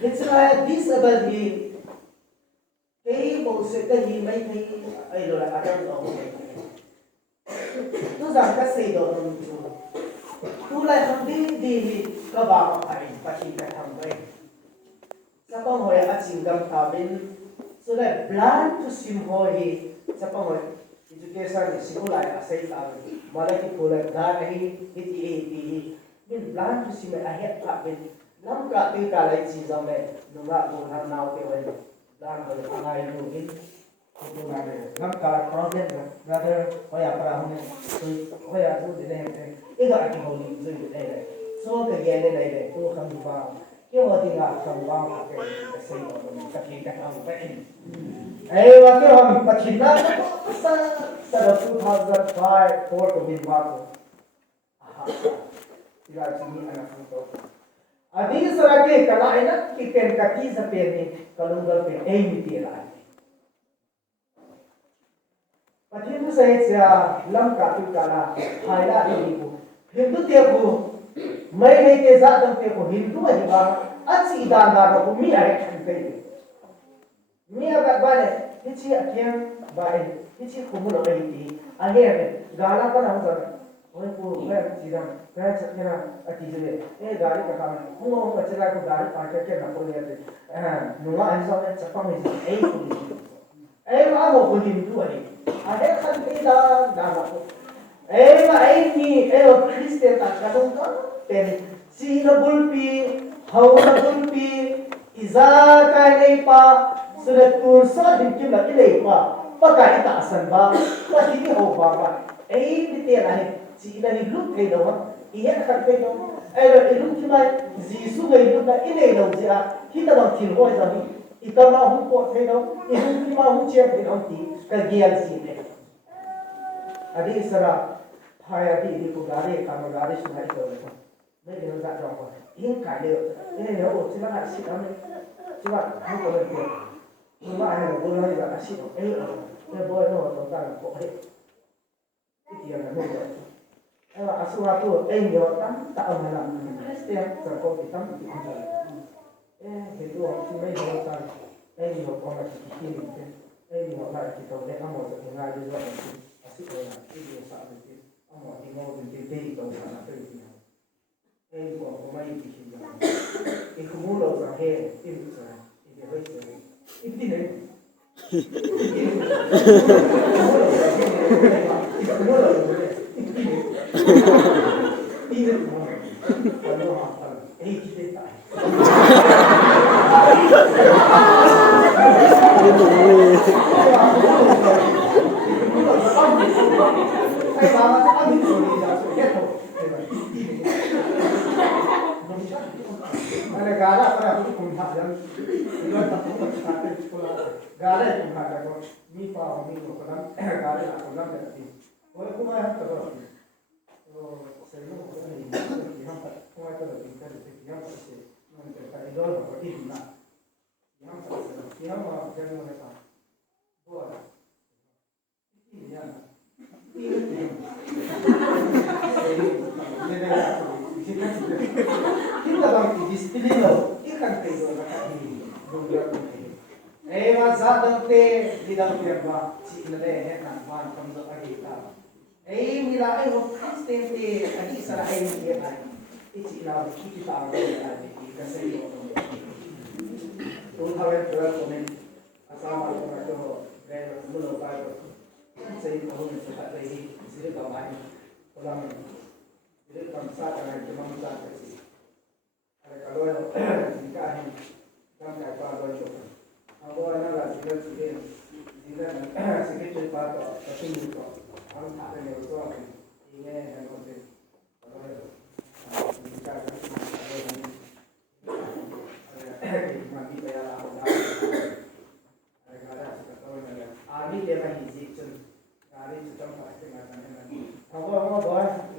It's like disability. Cái bộ sự cái gì mấy cái ấy rồi là ở đâu rồi nó rằng cái gì đó tu lại không đi có bảo phải bắt chim cái thằng vậy sao con hồi ở chính cầm thảo bên so lại plan to sim hồi sao con hồi education thì sim lại ở xây tạo mà lại cái cô lại đã cái mình plan to sim lại hết cả bên năm cả tiêu cả lại chỉ rằng này đúng là một hàng nào tiêu vậy dan ngai mungkin itu ngai nam kala problem brother hoya parahune hoya tu de itu aki holi zui de so ke ge ne de tu kham ba ke ho tinga kham ba ke sei ko ka ki ka am pa in ai wa ke hom pachina sa 2005 4 ko bin ba ko aha ila chini ana ko Adi sarage kala ina kipen kati sa peni kalunggal pen ay mitira. Pati mo sa etya lam kapi kala hayla di ko. Hindu te ko may ke zadam te ko Hindu ani ba at si idanda ko mi ay kan pe. Mi agat ba ne hichi akyang ba e hichi kumulo ay di ahe gala pa na sa Oi ko mer chidam kaya chakera atijele gari ka kam mo bachela ko gari park ke na ko le nuwa ansa ne chapang ni ko ma mo ko Hindu ani ade khan pe da ko ma ni o Christian ta ka dong ka ten si na bulpi hau na bulpi iza ka nei pa surat tur sa din kim na ile pa ka ita asan ba pa ti ho ba ni te ani si ina ni lut kay daw iya kan kay daw ay lut kima jisu kay lut na inay daw siya kita bang tilho ay sabi ikaw na hong po kay daw lut kima hong siya kay daw ti kagiyal sine adi isara haya di ko gari kamo gari suna ito ito may gano'n sa daw ko yung kaya inay daw sila nga si kami sila hong ko lang ko sila ay nagbulan nila kasi ay boy no tong po ay iyan na mo asura tu yo tam ta on la Christian sa ko tam itu si mai ho ta yo ko ma ki ki ni yo la ki to le amo sa nga ju zo asi ko na ki sa ni amo ni mo ni te to sa na pe ni yo ko mai ki ki ya ko mo lo sa he ti sa ni ho sa ti ne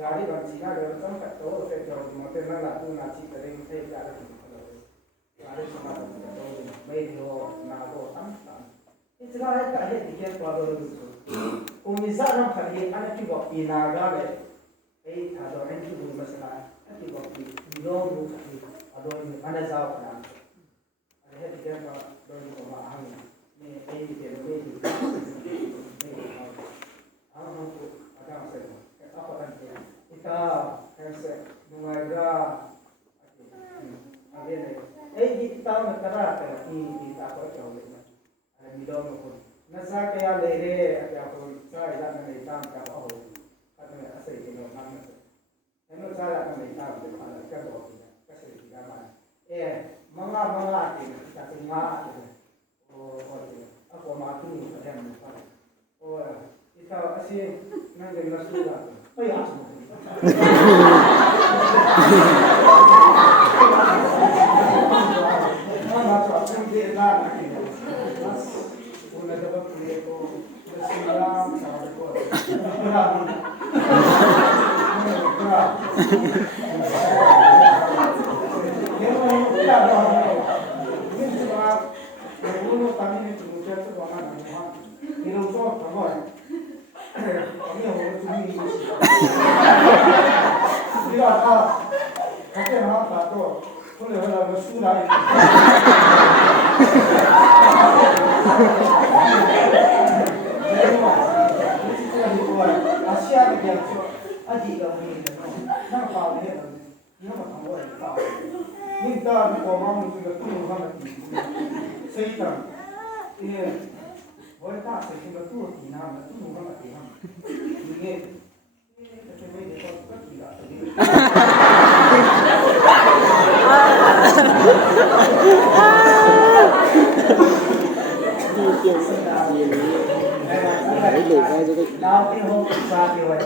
Bari bang Cina ada macam kat tahu saya tahu mungkin nak tu nak cik kering saya ada tu. Ada sama tu tahu. Baik lo nak lo tam. Itu lah kat dia dikira pada tu. Umisah orang kali anak juga pinaga le. Ada orang tu dulu masalah. Juga bilang tu kali. Ada mana jauh kan. Ada dikira pada tu mahal. Ni dikira ni. Aku ada masalah. Apa kan dia? Kita kerja mengajar. Ada ni. Kita nak kerja ini kita apa jauh ni. Ada bilang pun. Nasa kaya lere kaya pun saya dah nak hitam kaya oh. Kata asal kita nak nak. Eno saya nak hitam ada kaya oh. Kasih kita mana. Manga kita tengah kita. Oh. Aku mati ni ada mana. Oh. Kita asyik nak jadi rasulullah. Oh ya. Mama tu aku ni dah nak ni. Mas, boleh dapat ni aku bersilam sama aku. Yang mana tidak ada. Ini sebab dulu kami ni tujuan tu orang nama. Ini untuk kamu. Kami orang cumi. Tidak ada. Kakek nak tu. Boleh ada bersuara. Asia ni aji kami. Nama kau ni. Nama kamu ni. Minta kau mahu juga tu mati. Seitan. Ini boleh tak saya juga tu nama tu mati. Ini. Tapi ni kau tidak. Now we hope to start your way.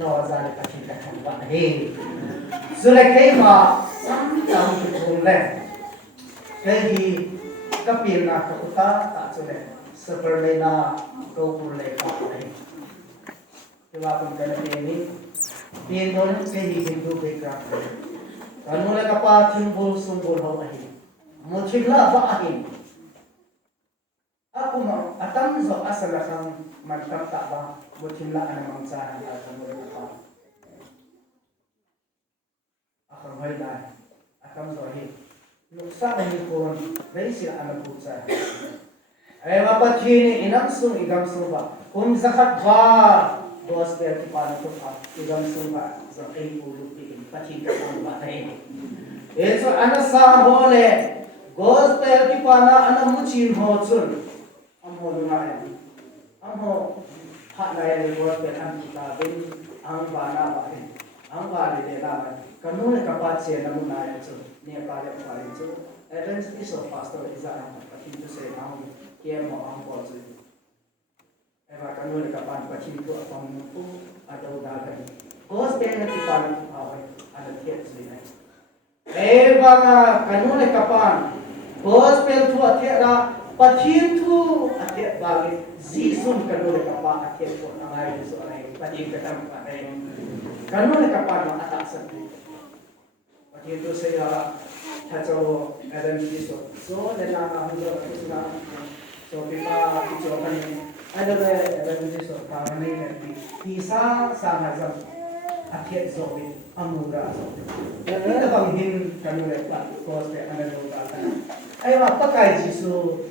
No, saya tak cinta dengan ini. Sudah kaya sama dengan jadi kapil nak kita tak sudah seperti nak kau boleh pakai. Coba pun kena ini. Piendon kaya Hindu background. Kalau nak apa timbul sumbul hawa ini. Mungkinlah bahagian. Aku mau atam zo asal asal mantap tak bah. Mungkinlah anak mangsa akan mereka. Akan baiklah. Atam zo ini. Nuksa ini pun dari sila anak buksa. Apa kini inam sung igam sung bah. Zakat bah. Dos berkipan tu bah. Igam sung bah. Zakai ulu pikin. Pachin kasang bah ini. Eso anak sah boleh. Gospel ki pana anam mucin ho chun amho dunga amho ha na ya gospel an kita bin ang bana ba ang ba de la kanu ne ka pa che namu na ya chun ne pa le pa le chu events is of pastor is a patin to say ang ke mo ang po chu eva kanu ne ka pa patin to apang pu ado da ka gospel ne ki pa ni pa ana thiet chu ni eva kanu ne ka pa Gospel tu akhirnya patin tu akhir bagi zisum kalau lekapa akhir tu ngai tu orang patin ketam pakai kalau lekapa no atas patin tu saya kacau ada miso so dan nama hujur kusna so kita coba ni ada miso karena ni bisa sangat jauh akhir zoe amura kita bangin kalau lepas gospel ada doa ay pakai jisu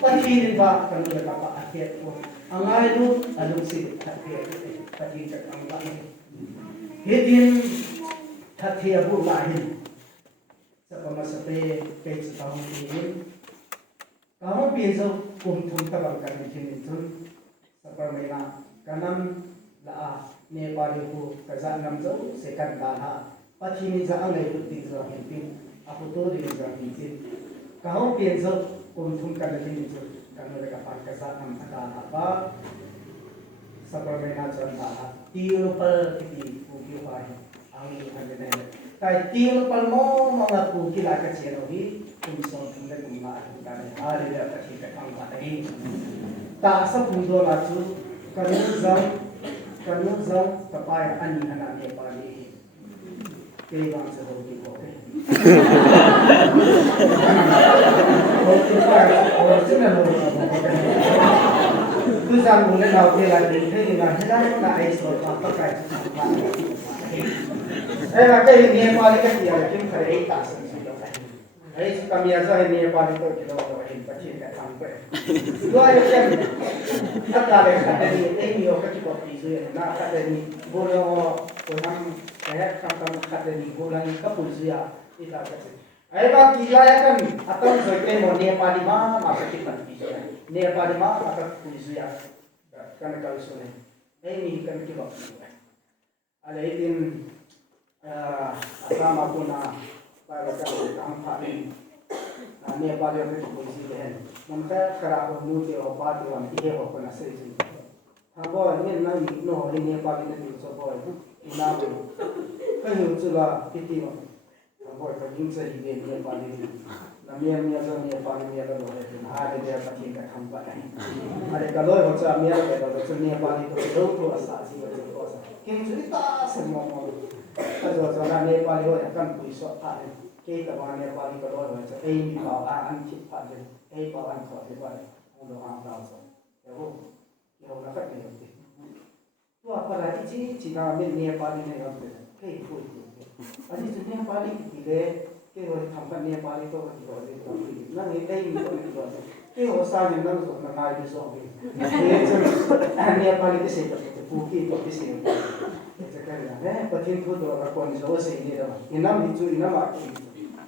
patin ba kan ba pa akhir ko ang ano anong si akhir patin ka ang ba hedin thatia bu lahin sa pamasape page tahun ini kamu biasa kumtum tabang kan din tun sa parmena kanam la nepali ko kaza namzo second daha patin za ang ay puti za hintin ako to din za hintin kau biasa untung kan ini tu kan mereka pakai sahaja apa seperti macam dah tiupal kita Kuki pakai angin ada ni tapi tiupal mau mengaku kita kecil lagi unsur kita kumah kan ada dia pasti kita angkat ini tahsa pundo lacu kanu zang kapai ani hana ne pali ke bang sa ho ki ko ke ho ki pa ho sin na ho tu sang bu le lao ke la ni ke ni na hela na ai so pa kai ai la ke ni pali ka ti ya kim khare ai tahsa ai su kamia za ni pali to ki lo hin pa chi ka tham pe lo ai ke ata le ka ni ai ni o ka ti ko pi zu na ka ni bo lo ko nam kaya kam ka ni bo la ni ka pu zu ya ita ka se ai ba ki la ya kan atam zo ke mo ni pali ma ka ti pa pi zu ni pali ma ka pu zu ya kan ka su ne ai ni kan ki ba pi ale idin asama kuna para ka ang phain ne pali ke pu zu hen mon ka kara ko mu te o pa te wan ihe ho na se ji ha bo ni na ni no ni pali ne ni so bo ina bo ka ni chu la ti ti ma ha bo ka jin se ni ne pali na mi zo ni pali mi la do he na ha de pa ti ka kham pa ai are ka lo ho cha mi la ke do chu ni pali to do to asa ji bo ko sa kim chu ta sa mo mo ka zo zo na ne pali ho ya kan pu so pa ke ta ba ne pali ka lo ho cha ai ni ka an chi pa de ai pa an ko de ba on do am da so ya ho ya ho na ka ni ti tu apa la chi na me ne pali ne ga de ke pu ani chu ne pali ki le ke ho tham ka ne pali to ki ho de to na ni ai ni to ki ho ke ho sa ni na so na ngai so bi ke chu ne pali ke se to pu ki to ki se ke ka ya pathin thu do ra kon so se ni da inam ni chu inam a ki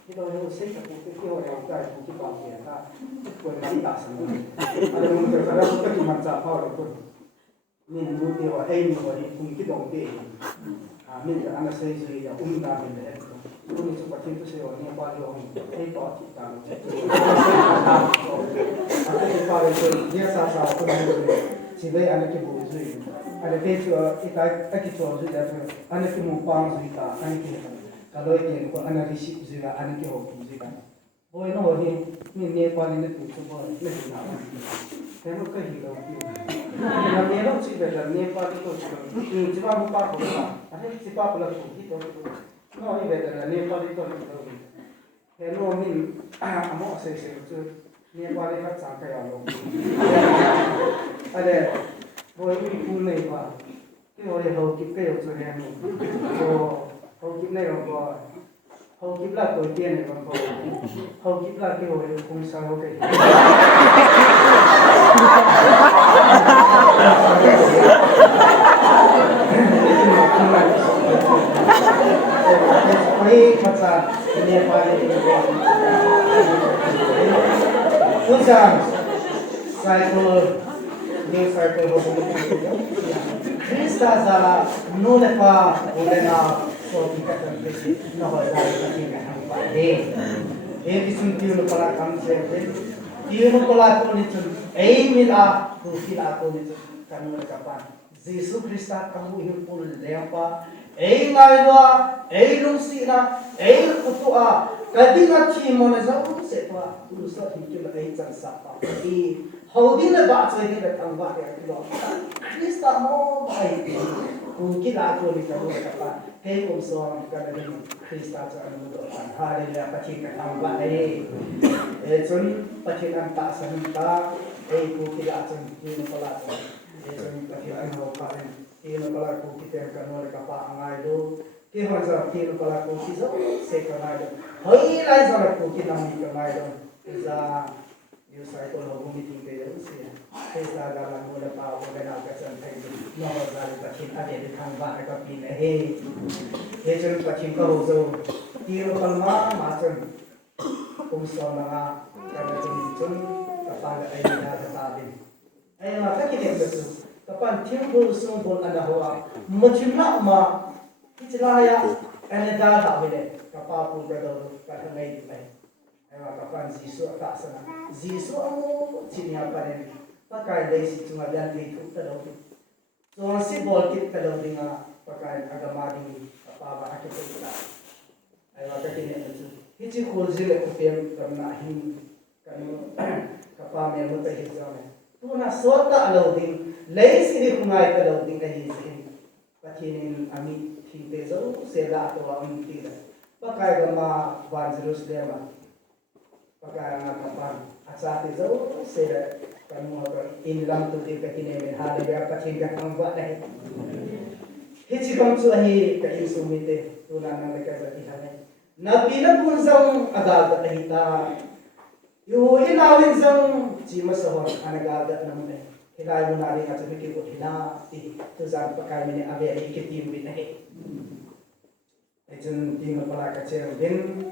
kita orang usai tak kita orang yang tak kita pakai tak bukan kita tak sama ada orang terkadang kita cuma cakap itu ni mungkin orang ini orang pun kita orang deh ni anak saya yang dah benda itu ni cepat itu saya orang yang paling orang ini pak kita ada kita itu dia sasa pun sebagai anak ibu itu ada kita jual itu anak ibu pang kita anak kita kalau ini ko analysis zira ani ke hoki zira boy no ni ne pali ne tu so ne na temo ka hi lo ki na ne lo chi be la ne pali to ni jiba mu pa ko na ane si pa pula ko ki to no ni be la ne pali to ni lo ni he no min amo se tu ne pali ka cha ka ya lo ade boy ni pu nei pa ke ho le ho ki ke yo so ne no hầu kịp này còn hầu kịp là tuổi tiền này còn hầu kịp là cái hồi không sao ok mấy mặt sàn nghe qua đây tôi rằng cycle new cycle của Krista zala nulepa ulena so kita terpilih nohoi dari kita hampa ini suntiu nupala kamse tiu nupala tu nicun mila tu kila tu nicun kanu kapan Yesus Krista kamu himpul lempa ngai doa lungsina kutua kadinga chimona zau sepa urusa himpul chan sapa Haudin le ba chai ke thang ba ya kilo Krista mo bai ku ki la ko ni ka ro ka pa ke ko so ka le Krista cha no do pan ha le ya pa chi ka thang ba e chon pa chi an ta sa ta ku ki la chon ki no pala chon pa chi an ho pa ki no pala ku ki te ka no ka pa ngai do ki ho sa ki no pala ku ki so se ka ngai do hoi lai sa ku ki nam ni ka ngai do za you cycle of meeting the Russia. Krista gala mula pa ako na kasan tayo. No, dahil pachin ate ditang ba ka pin eh. Yesun pachin ko so tiro kalma masun. Kung so mga kanatin kapag ay natatabin. Ay makakinig ba so? Kapag timbo sumbol ana hoa, machimna ma itilaya ana dada bile kapapul ka daw katangay ay. Kapan Yesus tak sana. Yesus amu sini apa ni? Pakai dari situ ngajar di itu terlalu. So si bolkit terlalu dengan pakai agama ini apa kita kita. Ayo kita ini tu. Hici kursi le kutem karena hin kanu kapam yang mutai hijau ni. tu na sota loading lấy sini kungai ka loading ka hisin patinin ami thinte zo sela to am tira pakai gama van Jerusalem pakai na kapan asati zo sela kamu in lam tu ka kineme hale ya patin ka angwa dai hichi kam chu ahi ka insumite tu na na ka zati hane nabi na punzang agal ka hita yu hinawin zang chi masahon anagal ka namun hilai munari ka chumi ki ko hina ti tu zang pakai mini ave ai ki tim bin ai ejun tim pala ka cher bin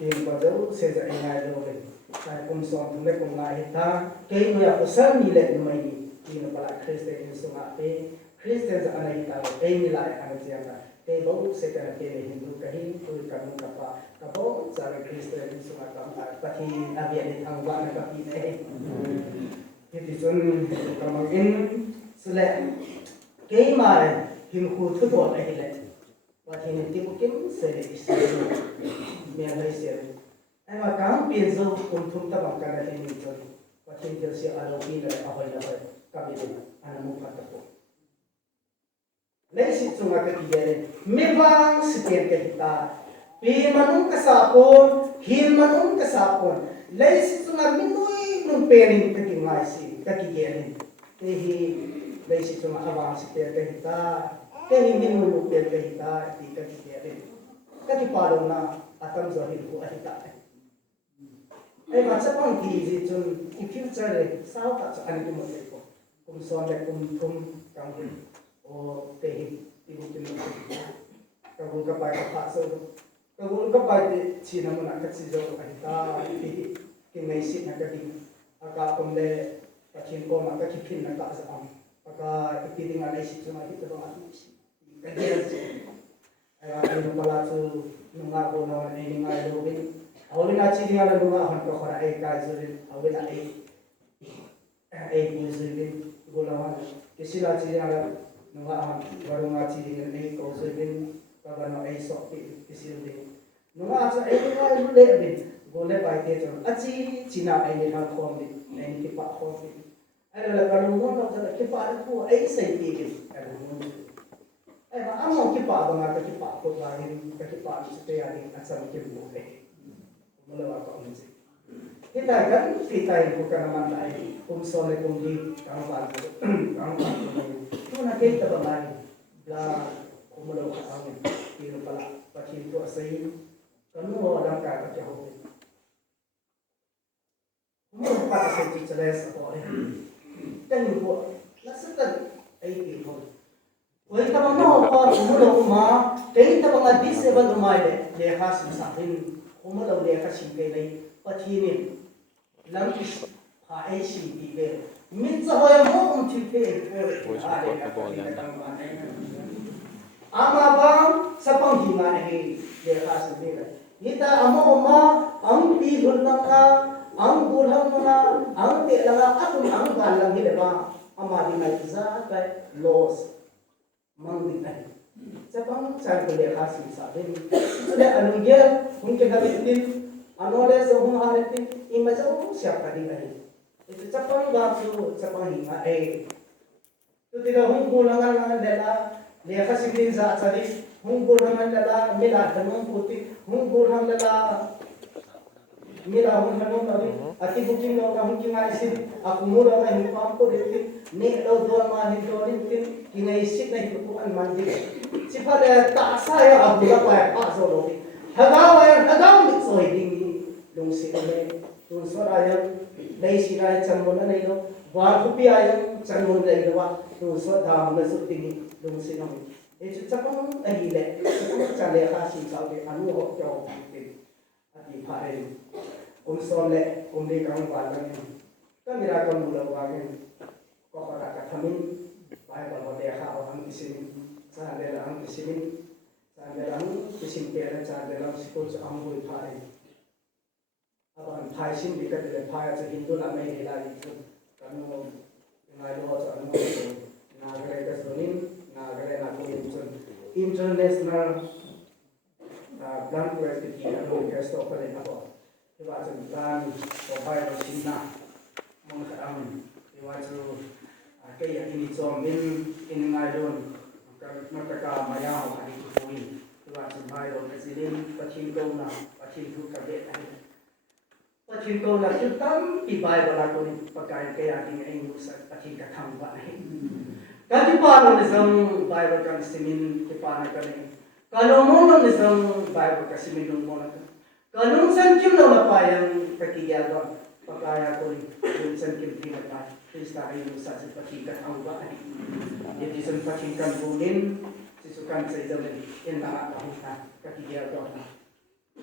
tim ko jau se ja ngai lo le sai kum som le kum ngai hita ke no ya pesan ni le mai ni tim pala kriste ki sunga pe kriste za anai ta pe ni lai ana jianga te bau se ka ke hindu ka hin tu ka nu ka pa ka bo za kriste ki sunga ka pa thi ave ni thang wa na ka pi ne thì chúng ta mang in sle cái mà hình khu thứ bộ này là và thì nên tiếp kiếm sẽ miền này sẽ em mà cám biển dâu cùng chúng ta bằng cái này thì mình và thì điều sẽ ở đâu đi là ở hồi là hồi các bên anh muốn phát triển lấy sự chúng ta cái gì đấy mấy vang sự kiện cái ta vì mà nung cái sapon hiền mà nung cái sapon lấy sự chúng ta mình nuôi nung perin cái gì ngay si kakigerin tehi basic cuma awang si per kahita tehi minulu per kahita di kakigerin kakipah na atam zahir ko ahita ai macam pang di jun in future le sao tak so ani mo ko kum son le kum kang o tehi ibu tin kabul ka pai ka so kabul ka pai di china mo na ka si zo ahita di kinai si na ka di aka kum le Kacin ko maka kipin na ka sa am pagka ipiting alay si cuma ito ba ati kajian ay ano pala to nung ako na ni ngai lobin awin na chi nga nung ako ko khara ay kajian awin na ay musulin gulawan kasi la chi nga nung ako baru nga chi nga ay ko musulin pagano ay sokti kasi nung ako ay ngai lobin gole pa ite to achi china ay ni han khom ni ay ni pa khom ni ada kalau mau nak cakap Kakipah itu, ai saya fikir ada mau. Maka amau Kakipah bangga Kakipah pun lain Kakipah supaya ada asam Kakipah. Mula apa mesti. Kita kan yang bukan nama lain, sole di kamar itu nak kita bangga. Lah, mula apa angin. Ini pala pakai itu asai. Kamu orang kata jauh. Mula pada saya jelas apa dan buat laksanakan itu pun. Kita mana apa mula rumah, kita bangga disable rumah le khas misalin, mula le khas simple le, patini, langkis, hai si tiga, minta bayar mau tiga, ama bang sapang hinga le khas le. Kita amo ang pihul nangka. Ang bulan mana, ang tiada aku ang balang ni lepas amadi naikza kai loss mangdi kai. Sebab saya boleh kasih sabin. Sudah anugerah mungkin kami tin, anole sohum hari tin, imajau siapa di kai. Itu sebab batu sebab ini Itu tidak hum bulangan adalah dia kasih tin saat tadi hum bulangan adalah milah dengan putih hum bulangan adalah mila hun hanom nabi ati buking no kahun kingai sin aku mura na hipam ko diti ni do do ma ni do ni tin kingai sit na hipuan mandi sifada tahsa ya abula pa pa so lo hagawa ya hagaw ni so hiding lung si ole tun so ayan dai sinai chanmona nei lo wa kupi ayan chanmona nei lo wa tun so dam na su ting lung si no e chapang ai le chale ha si sa ke anu ho kyo ati phare sole di kang balang kami rakam mula wangin kok kata kami baik kalau dia orang di sini saya orang di sini saya orang di sini pera saya orang sikul seambul pai abang pai sim dekat dengan pai aja Hindu nama ini lagi itu kamu ngai lo aja anu nagare kesunin nagare naku international dan kualitas anu kesto pada apa Iwasan kan, pokoknya Cina, mengatakan Iwasan kayak ini comin ini ngayon mereka mayau hari kuih tuan semai orang kesini pacin kau na pacin tu kabet pacin kau na cutam ibai bala kau ni pakai kayak ini usah pacin katah buat ni Kakipah orang nisam Bible kan simin kipana kan ni kalau mau nisam Bible kan simin dong mau nak kalau sen kim lo apa yang ketiga tu pakai aku ni sen kim tiga tak Krista ini usah sepacingkan awak ni. Jadi sepacingkan bunin sisukan saya jadi entah apa ketiga tu.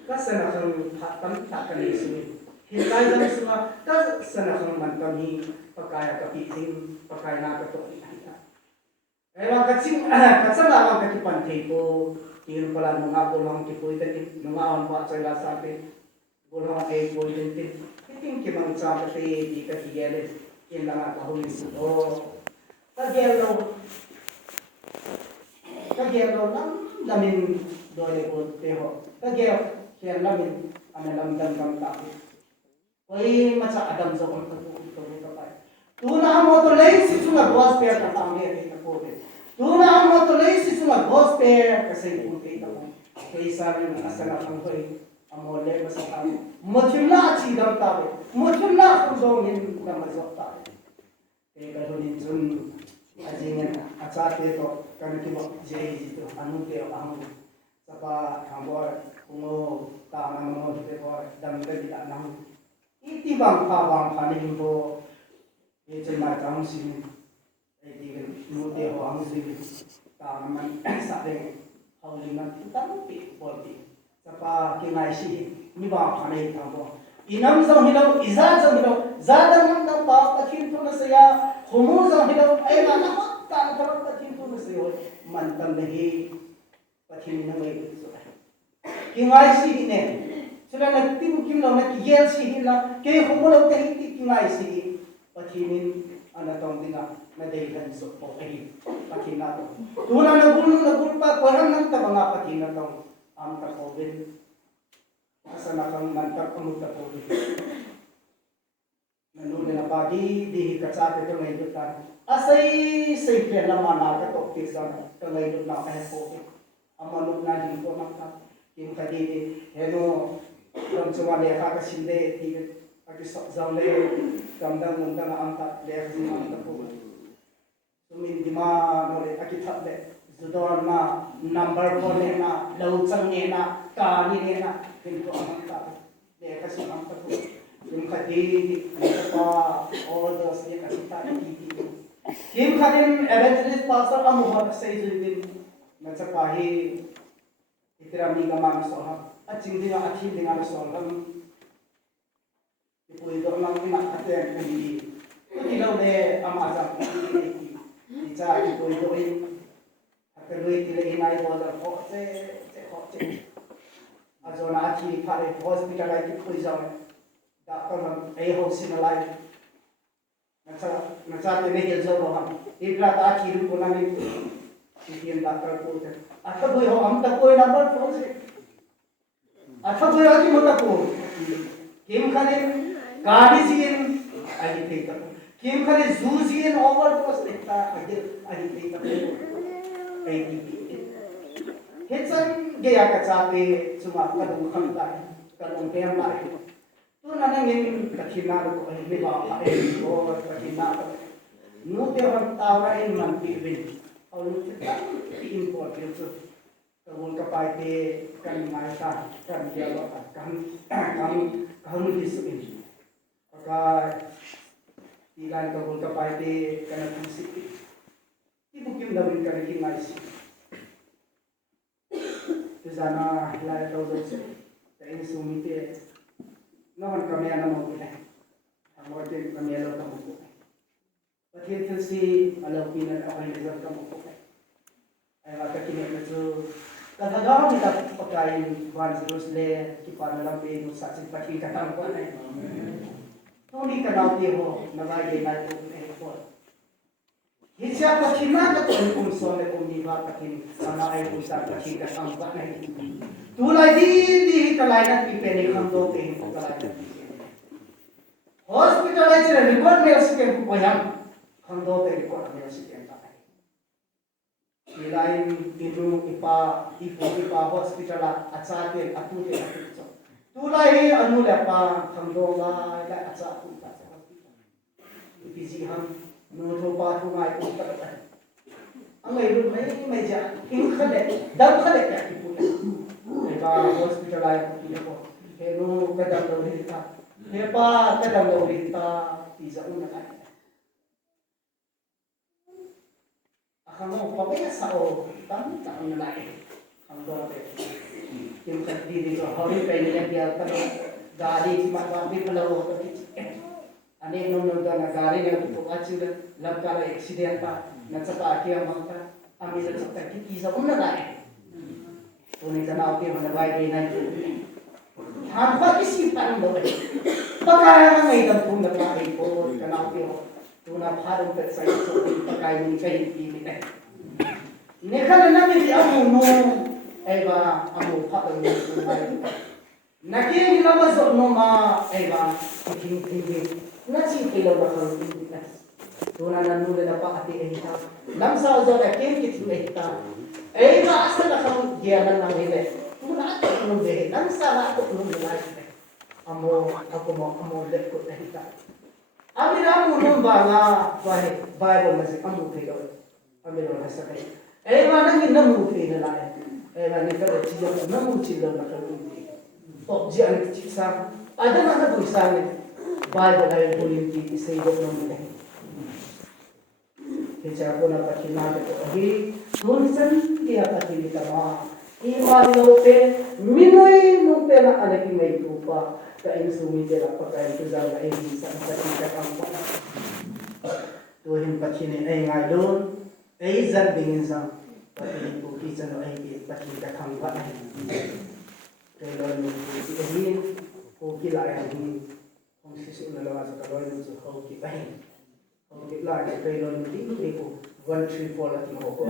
Kasana kang hatam tak kali sini. Hitai dalam semua kasana kang mantan ni pakai kapiting pakai nak ketok ini. Ewa kacing kasana awak kacipan tipu kira pala mengaku long tipu itu mengawan buat saya sampai bolong tipu itu. Kiting kimang sampai di ketiga ni. Yang nak kahwin oh, kagielo nam lamin dole ko teho kagielo kian lamin analam dan kam tapi koi maca adam zo ko to kapai tuna mo to lei si sunga gospel ka tamne ke ko be tuna mo to lei si sunga gospel ka sei ko ke ta ko koi sarin asana kam koi amole masaka mochilla chi dam ta be mochilla ko zo min na mazota kalau ni jun ajengan acate to kan kibo jei itu anu te amu sapa kambor kungo ta namo te ko dam te tidak nang iti bang pa bang khani himbo ye chema tang sin iti nu te ho amu sin ta man sa de hauli man tam pi bolti sapa kinai si ni ba khani tambo inam zong hilau izat zong hilau zada nam tam pa akhir tu na saya humur zong hilau ay manamot tan tarot akhir tu na saya mantam nahi akhir na may so kingai si ne sila nagtim kim lo na kiyel si hila kay humur tahi kingai si akhinin anatong dina na dahilan so po ahi akhir na to tuna nagul pa koram nang tabanga akhir na tong am ta covid asana kang mantap pemuda politik. Menurut pagi di kacate tu ngai juta. Asai seipen lama nak ketok pisan ngai juta kaya politik. Amanut nadi ko makta. Kim kadi heno ram cuma lekha ka sinde ti aki zamle kamdang mundang amta lekha zima ta ko. Tumin dima nore aki thable zudor na number 4 ne na lauchang ne na kahn ne na pintu amta lekha si amta ko. Kim khadi pa all those ye kasita ki kim khadin evangelist pastor amuhat sayyidin nachapahi itirami gamang soha aching dinga achi dinga soha ipoi do lang ina aten ni kilo de amaza icha ipoi do in akeloi tile inai boda ko se azona achi phare hospital ai ki poi jaw doctor nam ai ho sinalai nacha tene hel jaw rohan ikra ta chi ru kona ni Indian doctor ko atha boi ho am ta koi number phone se atha boi aki mota ko kim khane gaadi sin ai te ta kim khane zoo sin overdose ekta ai te ta ai ti hetsan ge ya ka chate chuma ka du kham ta ka long tem la tu na ngin kathina ko ai le ba ai ko kathina nu te ham ta wa in man pi win और इम्पोर्टेंट कबूल का पाइते कन मायका कन दिया लोग कन दिसुइन का इलान कबूल का पाइते कन खुशी इबु किम दबिन कन की माइसी तो जाना हिलाय तो से तैन सुमिते नवन कमिया न मोले हमोते कमिया लो कबूल Pathel si alaupinan ako yung result ng upo. Ay makakinig na ito. Katagawa kita pagkain buwan si Rosle, kipano lang pinag sa ating pathil katangkuan na ito. Tuli ka na tiyo, nabagay na ito na ito. Hisya pathil na ito ang kumso na kumiba pathil sana ay kumsa pathil katangkuan na ito. Tulay di kalay na pipenig ang dote yung kalay na pipenig. Hospital ay sila, report na yung sikip ko yan. Hangdo te ko na si tenta ai ilain tiru ipa hospital acha te atu te atu tu lai anu le pa hangdo la la acha tu ta hospital ipiji ham no to pa tu mai ku ta ta angai ru mai ja in khale dam khale ka ki pu eba hospital ai ko he no ka dam lo ri ta he pa ka dam lo ri ta ti za un na Kamu pakai sao tam tam nilai kamu doa tim kerja di hari pengen dia kan gari cuma kami kalau ane nono dan gari yang tu acil labkar accident pa nacapa akhir mangka ambil cepat kita bisa pun nilai tu ni tanah akhir mana baik ini hampa isi pan doa pakai ngai dan pun nilai pun tanah akhir tu nak harum tersayang seperti pakai ini kain ini Nekala namin di amu no eba amu patang no nakin labas no ma eba king nachi kilo na kan tuna nanule na pa ati ehita lamsa zo na king kitu ehita eba asa na kan gianan ng hile tuna ato no be lamsa na ato no lai amu ako mo amu let ko ehita ami amu no ba nga Bible na si amu kilo ami no sa kay mana ni namu ke na lai mana ni kada cilam namu cilam na kan ni tok jian ciksa ada mana tulisan ni Bible ay kulimti isay dok ng ni kaya ko na pakina ko abi tulisan dia pakili tama iman lope minoy nung pera alaki may tupa kain sumidela pagkain ko sa ay sa patika kampa tuhin pakini ay ngayon ay zan dingin sa pati Kuki sa no ay pakita kang ba kaya ni Kuki Kuki layan ni kung sisu na lang sa kaloy ng sa Kuki ay Kuki layan kaya ni Kuki ko 1 3 4 at ko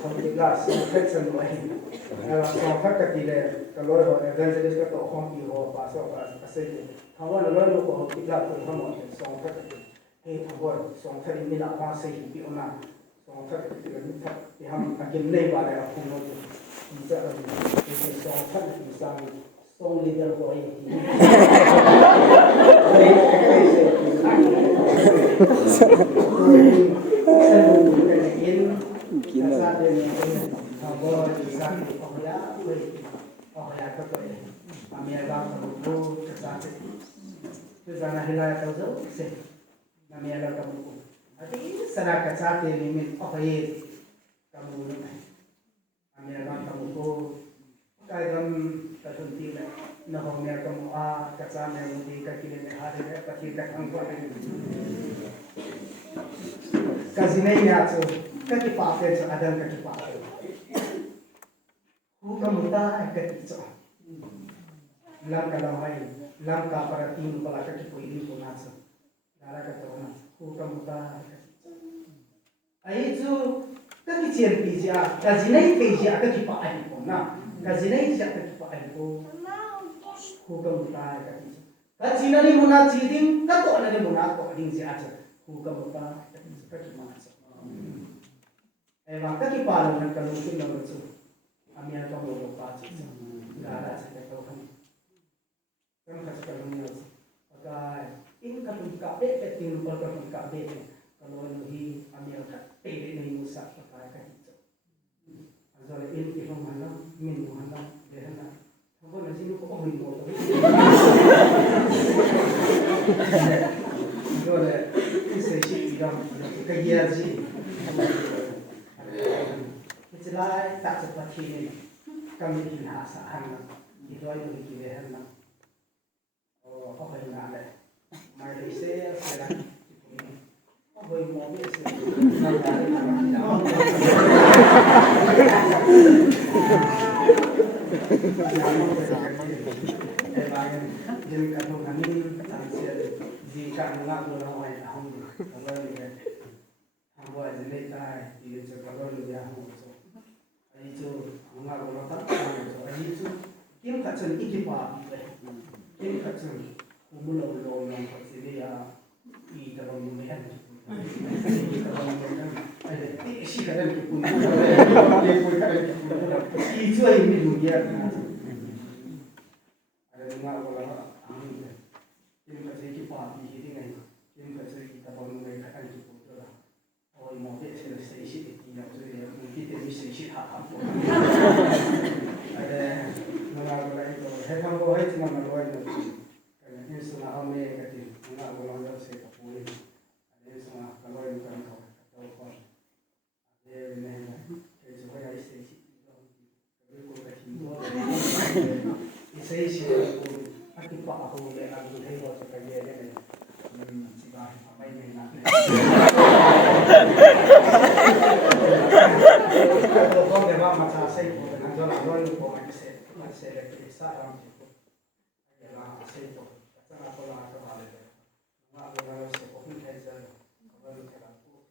Kuki layan sa ketsa no ay sa kakatile kaloy ho evangelist ka to Kuki ho paso kasi hawa na lang ko Kuki layan ko hamo sa kakatile Hawar, so kari nila apa sa hindi una. So kari हम अकेले वाले आपको bisa bisa kan bisa song leader boy sana kacate limit okay kamu Amerika kamu ko kaya kan katunti na homer kamu kacame mudi kakile hari pakita ang ko kazinay niya so Kakipah sa adang Kakipah hu kamu ta kakitso lam kalaway lam ka para tin pala Kakipah ini ko nasa dara ka to na hu kamu ta ay so kakichian pizia kazinay pizia Kakipah ay ko na kazinay siya Kakipah ay ko hukam ta kazinay mo na chiding kato na mo na ko ding siya acha hukam ta Kakipah ay bang Kakipah lang ng kalusin ng so amya ka mo pa sa gara sa kato kan kasi kalungyo pagka in katong kape petin pag katong kape kalau lebih ambil pede ni musa pakai itu. Azal ini kita mana minum mana dehana. Apa nasi lu kok minum motor? Jadi sesi idam kerja sih. Itulah tak seperti ini. Kami di hasaan itu aja di dehana. Oh apa yang ada? Malaysia sekarang Boy mobil sih. Jadi kalau kami tangsel jika mengaku orang lain ahong kalau dia buat jelita dia kalau dia ahong itu mengaku orang tak itu kim kacang Kakipah kim kacang umulo yang pasti dia di dalam kalian kipun, dia pun kalian kipun, itu yang ini dunia. Ada dengar kalau angin, ini kasih kipas di sini kan, ini kasih kita bangun mereka kan kipun tu lah. Oh, mau dia selesai sih, tidak boleh kita bisa sih hak. Ada dengar kalau itu, hebat boleh cuma maluan tu. Ini semua kami kati, dengar kalau ada saya kapulin. Ini semua kalau itu kan kau tahu kan. Ada ni, jadi supaya istri sih, tapi kau kasih dua. Istri sih aku, Kakipah aku le aku heboh sekali dia ni. Sebab apa ini nak? Kalau kau dewa macam saya pun, kalau orang itu pun masih lagi sahaja. Jangan saya pun, jangan kau nak kembali. Mak orang saya pun kerja, kembali ke aku.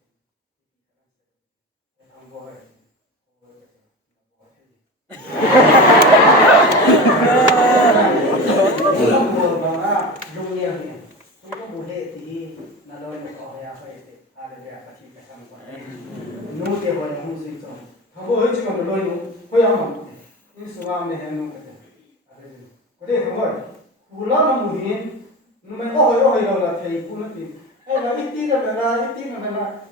Yang boleh, dunia ni, semua boleh di nalar kau ya apa ada dia apa sih kesan kau. Nuh dia boleh musik tu. Kamu hanya cuma nalar nuh, kau yang mana? Ini semua ni hendak kata. Ada je. Kau dia kamu, pulau nama mungkin, nuh oh lah cai pulau ni. Nah itu na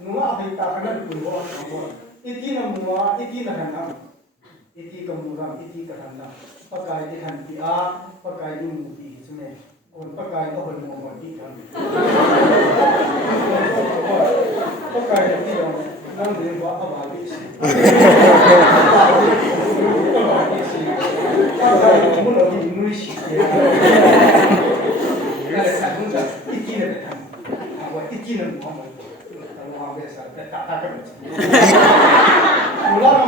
nuh apa itu kan pulau kamu. Itu na mua, itu na kan. Itu kemuran, itu kerana pakai di hanti a, pakai di muti semua. Orang pakai tu orang mau di kan. Pakai di orang, orang dia buat apa habis. Pakai mula di Indonesia. Kalau satu dah, itu na kan. Awak itu na mau. Kalau awak biasa, tak kan. Mula.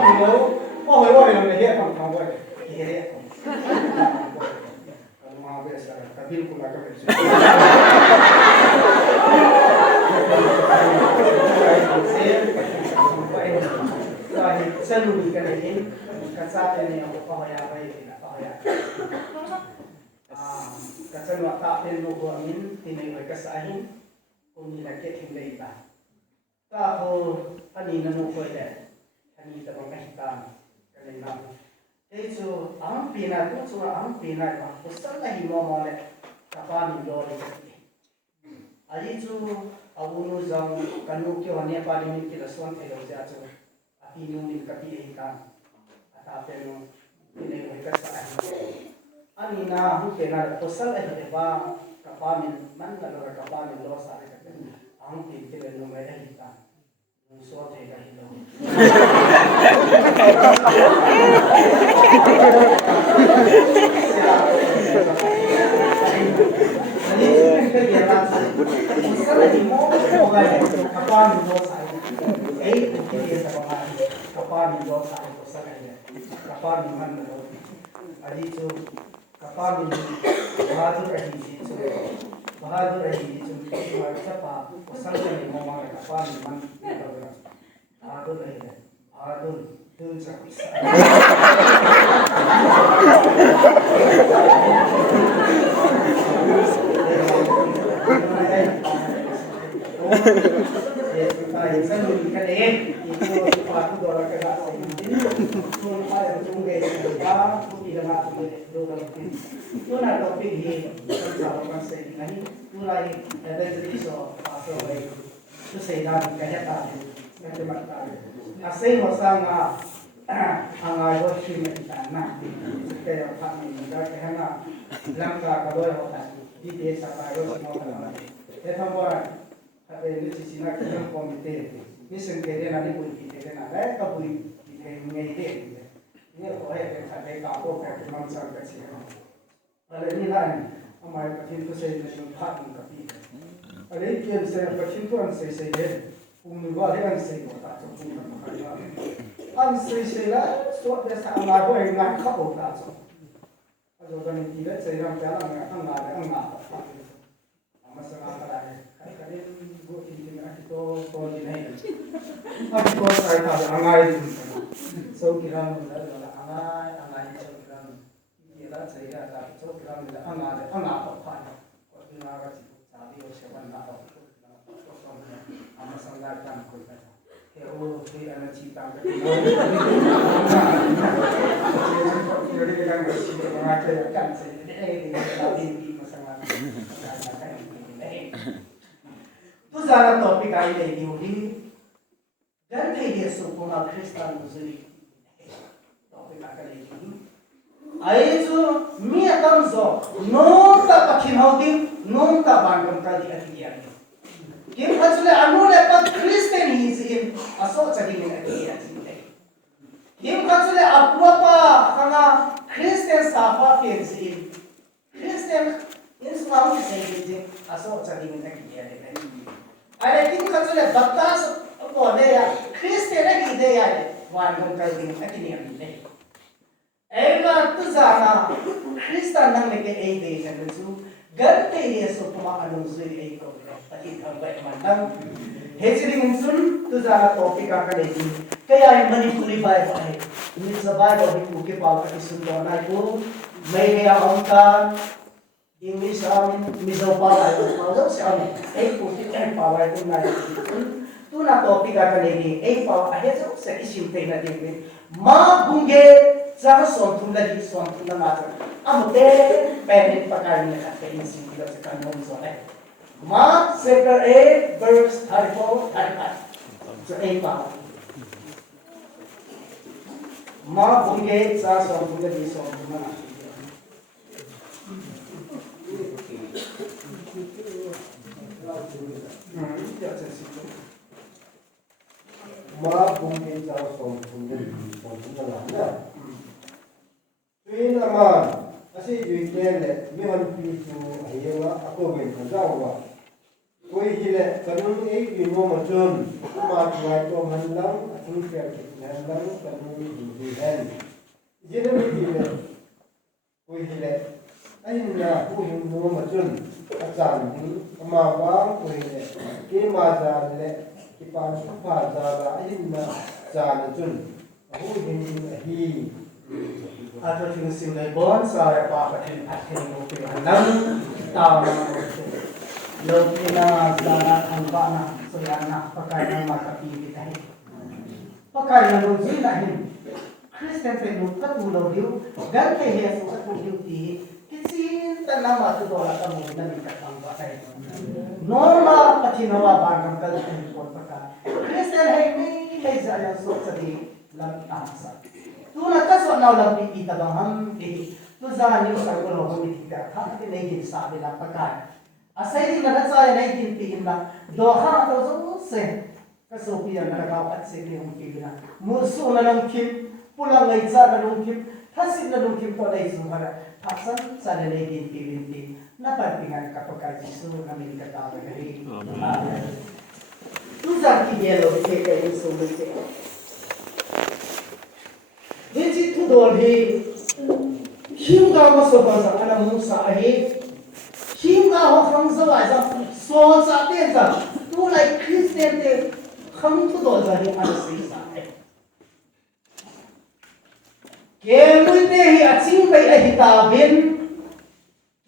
Oh, yang ni dia kan kawan, dia. Kalau mau biasa, tapi pun agak berbeza. Saya selalu ikan ini, kasar ini aku pahaya baik, pahaya. Kasar waktu ini aku angin, ini mereka sahin, kami nak hingga itu. Tahu, ani nanu kuat, ani tak makan hitam. Itu ang pina tu cuma ang pina kan, besar lagi mau le, kapan jual itu. Aji tu abu nu jang kanu kyo hanya paling ni kita suan terus aja tu, api nu ni kapi ikan, atape nu ini mereka sahaja. Ani na hu pina besar lagi ba kapan man kalau kapan jual sahaja kan, ang pina kita nu mereka ikan. Suat hega hilang. Kalau di mau orang kapan jual saya, dia sama kapan jual saya besar aja, kapan mana tu, aji tu kapan bahadur lagi tu, siapa besar ni mau orang kapan mana. Adul lagi, adul tu cakap. Saya dulu kan itu aku dorang kerja ini, semua yang tunggu kita tidak nak dorang itu nak topik ini sama masih ini, mulai dari HESOH pasal itu saya dah kerja asing wasang angai hoshi kita nak kita tak minta kerana langkah kalau kita di desa baru semua orang kita orang ada ini sisi nak kita komite ini sendiri nanti boleh kita nak kita boleh kita mengajar ini orang yang ada kapal kita mansar kecil ada ini lain amai kecil tu saya nak paten tapi ada ini saya kecil tu saya umur dia saya tak cukup an saya suat desa angar boleh ngai kau tak cukup kalau kan tidak saya nak jalan angar masalah ada kadang gua ini itu kau ini aku saya tak angar so kira mula angar so kira dia saya tak so kira mula angar apa kau ini nak jadi jadi siapa nak masalah kan kita oh di anak cita tu zara topik ai dei diuri GENTHEI HESOH kuma Kristen musuri topik akan ini ai chu mi atam zo non ta pakhin hodi non ta bangam ka di atiya kim khachule anule pat Kristen hi in aso chadi min atiya kim khachule apwa pa khana Kristen safa pe in Kristen in small se aso chadi min atiya ai kim khachule batas ko de ya Kristen ki de ya wan gam ka di atiya ni Eva tu zana Kristen nang leke ei de kan tu GENTHEI HESOH kuma anung zui ei ko pati thang bai mandang hechring sun tu zana topik akan ei kaya Manipuri bai bai ni sabai ko Kuki pa ka sun do na ko mai ya amka English amin mizo pa ai ko lo se amin ei Kuki kai pa bai ko na tu na topik akan ei pa a hecho se isim te na de ma bunge Jangan suatu lagi suatu nama tu. Amte pendek pakai ni kat ini sih kita sekarang mau soalnya. Mark chapter 8 verse 34 35. So 8 pa. Mark bunge sa suatu lagi suatu nama. Mark bunge sa suatu lagi suatu nama. Tuin aman, asi juiken le, mihan pisu ayenga ako ben kazawa. Koi hile kanun ei bimo macun, ma tuai to manlang atun per manlang kanun diuvin. Jene hile, koi hile, ayinna ko hinno macun, acan ni ma bang koi hile, ke ma jan le, ki pan pa jala ayinna jan cun. Aku hinno hi atau tinggal lebon saya apa PATHEN mungkin handang tahu lebihnya zana tanpa soalnya pakai nama kaki kita ini pakai nama zina ini Kristen penukat mulau GENTHEI HESOH kat mulau di kecil nama tu doa kamu nanti tanpa ini normal pacinawa bangkang kalau pun pakai Kristen ini meja yang sok sedih lam tahsa tu nak kasut nau lam di tabang ham di tu zaman ni usai kalau kami tidak tak ada lagi sahaja nak pakai asai di nak saya lagi di imla doa atau tu se kasut dia nak kau at se dia mungkin dia musuh nak mungkin pulang lagi sana nak mungkin hasil nak mungkin tu lagi semua tahsa saya lagi di nak dengan kapakai jisu kami kata begini tu zaman dia lo kita ini semua Jadi tu dolhi, hingga masuk bahasa anak Musa ahi, hingga orang Jawa aja, soal tiada, tu lagi Kristen te, kamu tu dol jadi anak Sisa. Kemui te hi acing bai ahi tabin,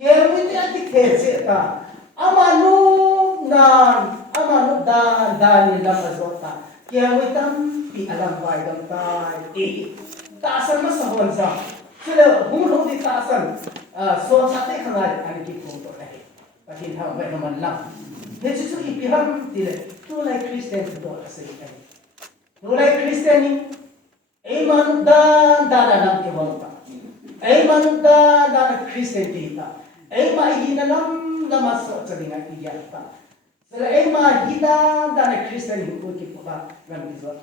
kemui te ahi kece ta, amanu dan ni dapat zota, kemui tam pi alam bai dam tai. Tahsan masa honsa, sudah hulu di tahsan, soal sate kenal ane kita untuk lagi, tapi tahu baik nama lang. Jadi tu ipiham tidak, tu lagi Kristen tu doa sesuatu. Tu lagi Kristen ni, iman dan nam kewaluta, iman dan Kristen kita, iman ini nam masuk celingan ijata. Setelah iman kita dan Kristen itu kita kan bisa.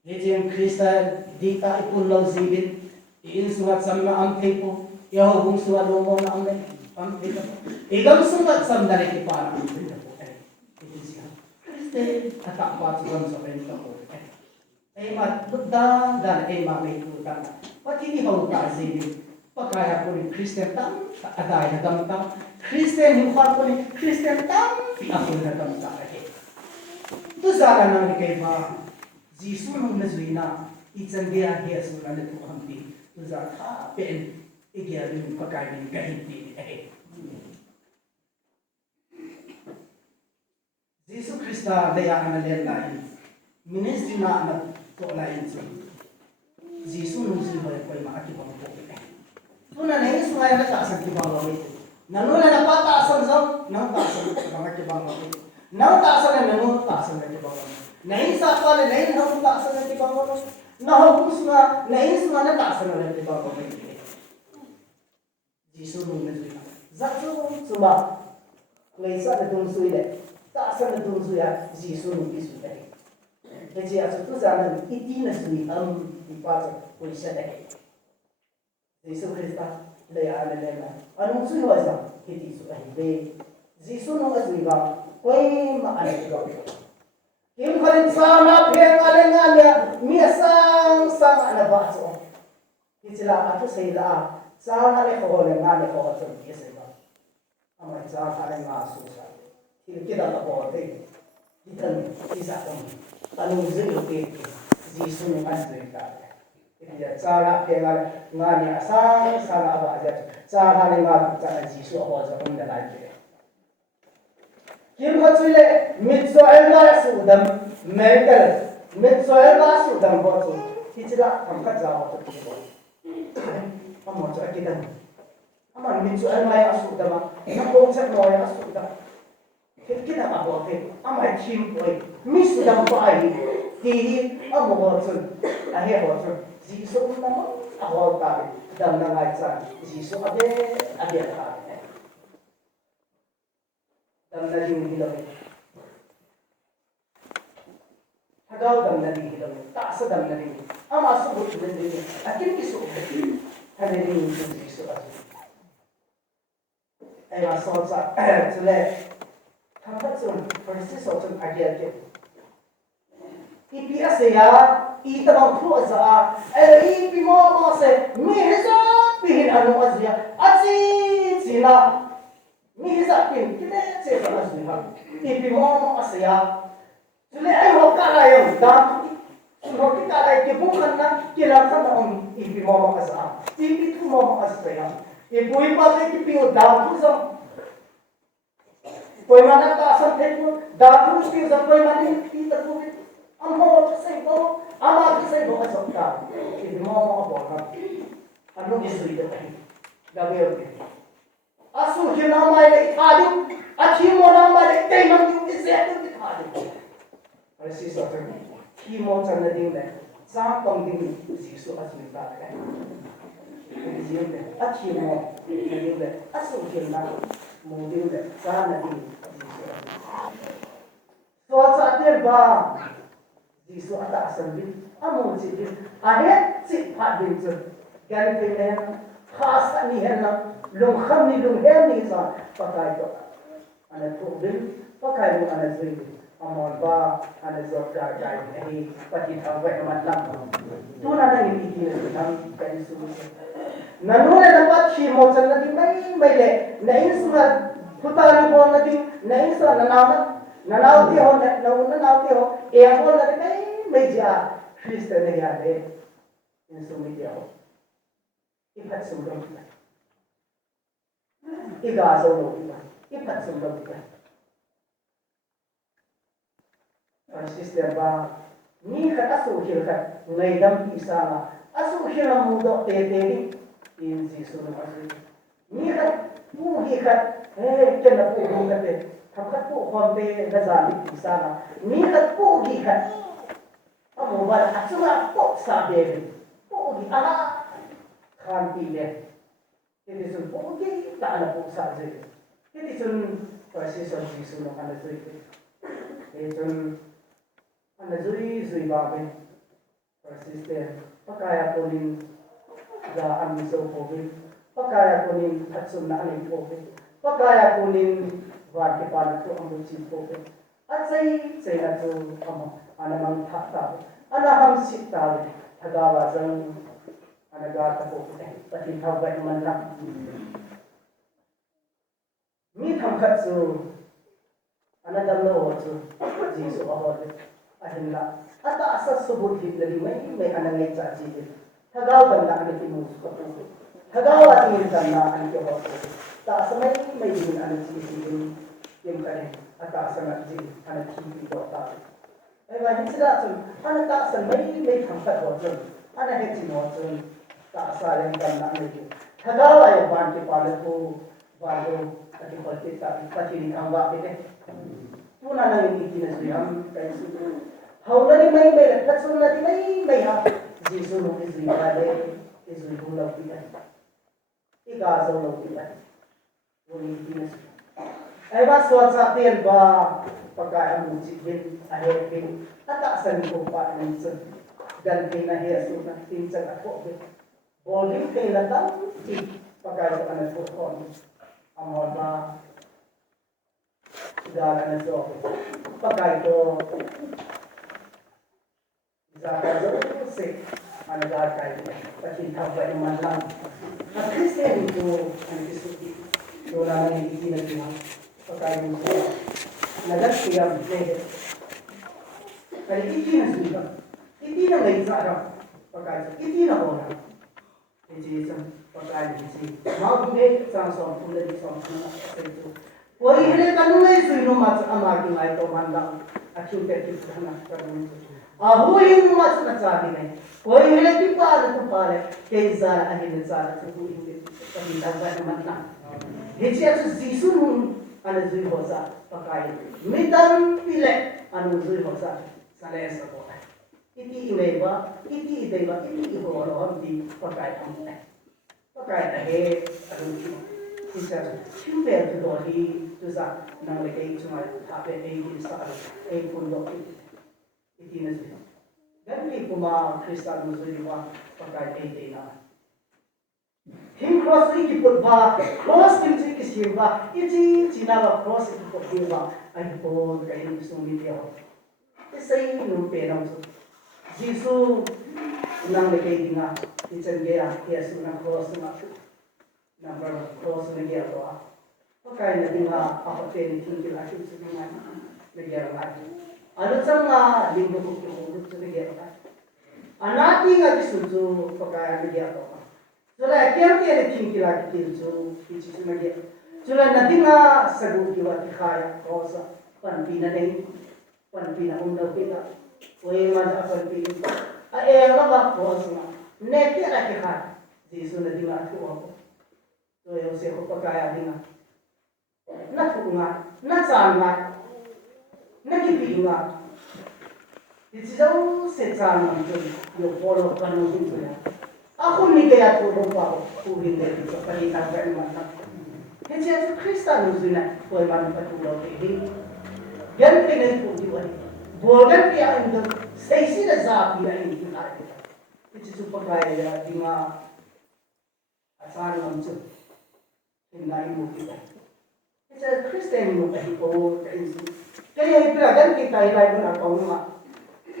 Jadi Kristen dita ipun lau zibin, iin suat sama ampe po, yaho bung suat lomo na ampe, ampe po. Igam suat sama dari kipara ampe po. Itu siya. Kristen atak pa suam sa penta po. Emat buddha dan emat may putan. Pati ni hau ta zibin. Pakaya po ni Kristen tam, aday na tam. Kristen hukar po ni Kristen tam, ako na tam ta. Itu zara nang Kakipah. Jisu nung nazwina, itan dia HESOH na tu hampi, tu zaka pen igya rin pagkain kahinti. Jisu Krista daya analel lain, ministry na to lain so jisu nu si hoy koi ma ki bang ko ke tuna nei sungai na ta san ki bang lo nanu na pa ta san zo nang ta san bang ki bang lo nang ta san nanu ta san ki bang lo nei sa pa le nei na ta san ki bang lo na ho ku sunga nei sunga na ta san ki bang lo jisu nu na ji za zo so ba lei sa na dum sui le ta san na dum sui ya jisu nu ki sui le jadi aku tu zaman itu nasi dipakai polisi ada. Yesus Kristus lea lea. Anu sui wajah kita itu ahli. Yesus nama sui ba, koi mak ada juga. Kim kalian sana pengalengan ya, miasang sang anak baca. Itulah aku saya sang anak pengalengan anak baca biasa ba. Amai sang anak ngasuh. Kita tak boleh. Kita tidak boleh. Anu zero ke jisu ni asli ka ya cara kengal ngani asang sang aba aja cara ni ngak cara jisu awa za pun dalai ke kim hatsule mitso elma sudam mental mitso elma sudam botu kitira kamkat jawa to kibo amo cha kita ama mitso elma sudama na konsep mo ya sudam kita apa ke ama kim boy mis dam pai ti amo hotun ahe hotun jisu nama awal ta dam na ngai cha jisu ade ta dam na ding hilo hagau dam na ding hilo ta sa dam na ding ama su bu ding ding akin kisu hade ding jisu asu ai ma so sa tule Kambatsun persis otun agiat ke. IPS ya, ita bang pro za, IP mo se, mi hesa pihin anu azia, cina, mi hesa pin, kita se sama azia. IP mo se ya, jule ay ho kala yung dam, suno kita lagi ke bukan na kilakan na IP mo sa, IP tu mo sa ya. Ibu ipa lagi piu dam tu sa. Koi mana ta asam theko daru ki zap koi mani ki taku amho sai bo ama sai bo asokta ki mo bo na anu isri de da be oke asu ki na mai le thadu achi mo na mai le te man ki se tu ki thadu asi sa ta ki mo chan na ding le sa pong ding jisu asmi ta ka ki jiu le achi mo ding le asu ki na mo ding le sa na ding so saatnya bang, jisu ada asal amu cipin, ada cip hadin tu, kan pengen khas ni henna, lungkham ni sah pakai tu, ada problem, pakai mu ada zui, amal ba, ada zokar jai, ini pasti tahu macam mana. Tu nada ini kita tentang kan semua. Nanu dapat si mocan lagi mai le, naik surat Putari pun lagi, naik surat nanaw ti ho nanaw ti ho ho la meja Kristen ne ya de insumi ti ho iphat sumdom ti iga so no ti iphat sumdom ti Kristen ba ni khat asu hil khat ngai dam ti sa asu hil mu do te ni in jisu no asu ni khat mu hi khat ken na pu hu ka te Kamkat po konti na zali sana. Nikat po gikat. Amo ba atsura po sabi. Po gi kan pile. Jadi sun po gi taala po sabi. Jadi sun persis sun jisu no kana zui. Jadi sun kana zui babe. Persis te pakaya po nin ga amiso po gi. Pakaya po nin atsun na anin po gi. Pakaya po nin Kakipah itu ambil cipu, saya tu anak mang tahsa, anak hamsit tahu, hagawa jang anak gata po, tapi tahu baik mana. Mi thamkat su, anak dalam tu, jisu awal, akhirnya, ata asas sebut hidri mai anak ngejar jisu, hagawa benda anak imus kapu, hagawa ini jana anak awal. Tak semai mai din anak cikin yang kane ata sangat ji anak cikin dota ai ba ni sila chun ana ta san mai thampat ho chun ana he chi ho chun ta sa len kan na ni thagawa ai ban ke pa le ko ba do ati ko te ta pati ni ang ba ke tu na na ni ki na su ham kai su hau na ni mai le thak su na ni mai ha ji su no ni ba le is we go love the iga zo lo the wo ni ki na su ai ba so sa ten ba pagka ang chi din ahe din ata san ko pa ni sun dan ke na he su na tin sa ko be bowling ke la ta chi pagka ko na ko ko amor ba da na so pagka ko za ka zo se ana da kai pati ta ba ni man lang a Christian ko ang kisuki so na ni ki na ki pagka ko nagasiya blade kaya iti na suka iti na may sarap pagkain iti na ona iti isang pagkain iti mabuhay sa song tulad ni song na ito wari hele kanu ngay suino mas amagi ngay to mandang at yung perkit na karun ahuin mo mas nasabi na wari hele pipa na to pare kay zara ahin zara sa buhay pagkita ba naman na iti at zisun ano zui hosa pakai mitan pile anu zui hosa sales ko iti imeba iti ideba iti ihoro di pakai amne pakai ahe anu isa chimbe to doli to sa nang leke chuma tape e sa e pundo iti na zui ganti kuma kristal zui wa pakai e na him cross ki put ba cross kim chi ki sim ba iti china ba cross ki put ki ba ai po kai ni su mi dia isai nu pe na su jisu nang le kai dinga ti chen ge ya ke su na cross na ba cross ne ge to a kai na dinga a pa te ni tin ki la ki su dinga ne ge ra anu chang ma ling bu ku ku su ne ge ra anati ga ki su ju pa kai ne ge to Sula kiam kiam ting kila kiam so kici cuma dia. Sula nanti na sagu kiwa kaya kosa panpina deh panpina undang kita. Wei mana panpina. Apa apa kosa na. Nekti ada kaya. Jisu nanti na aku apa. So yang saya kau pakai ada na. Na kunga, na sana, na kipinga. Itu jauh secara macam yo follow kanu itu ya. Ako ni kaya tulong pa ako hindi dito palitan ka naman na. Kasi sa Kristan uso na kung man patulaw kayo. Gan pinay po di wali. Bogan kaya ang say sila zapi na hindi natin. Kasi sa pagkaya di nga asahan lang siya. Hindahin mo kita. Kasi sa Kristan mo kayo po kayo. Kaya ipiragan kita ilay mo na kung nga.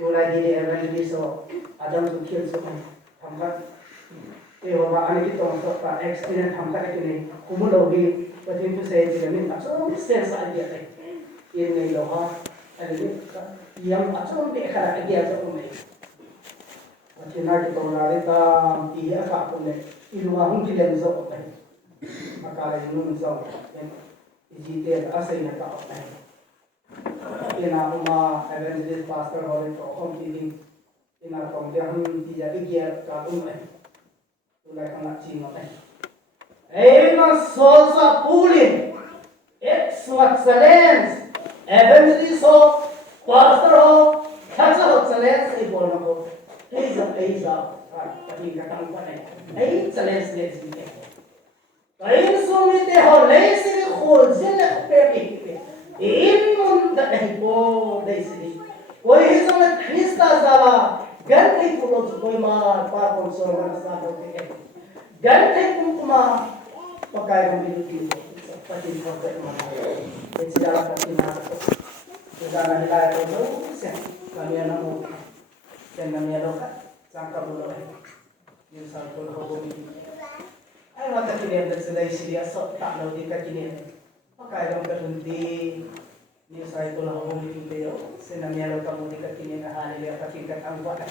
Wala hindi hindi so Adam to kill so hambat. Ewa ba ano kita untuk pak experience hambat ini kumulogi pati itu saya tidak minta so sense aja deh ini loh ada yang acung deh kalau dia tu umai macam nak kita menarikta dia apa pun deh itu mahung kita bisa apa maka ini bisa jadi asal nak apa ini nama evangelist pastor orang itu om ini ina pangdian tidak dia kalau umai Tulay kang sino tayo. Ay mga sosa pulin. Excellence. Evangelist ho. Pastor ho. Katah excellence. Ay bola ko. Ayza. Pati kakang pa na. Ay excellence din sila. Ay sumite ho. Lay sila khol. Sila pepe. Inun dahil po. Lay sila. Koy hisong na Krista zala. GENTHEI pulau koi ma parpon sorga sa ko ke GENTHEI pun kuma pakai mobil itu pati pakai ma itu jalan pati ma ko sudah nilai itu sen kami anamu sen kami aloka sangka bulo ini sangkul hobi ay mata kini ada sedai sidia so tak lo di kini pakai dong kerunti ni saya tu lah hobi video senang yang kamu dekat ini nak hari dia pakai kat angkat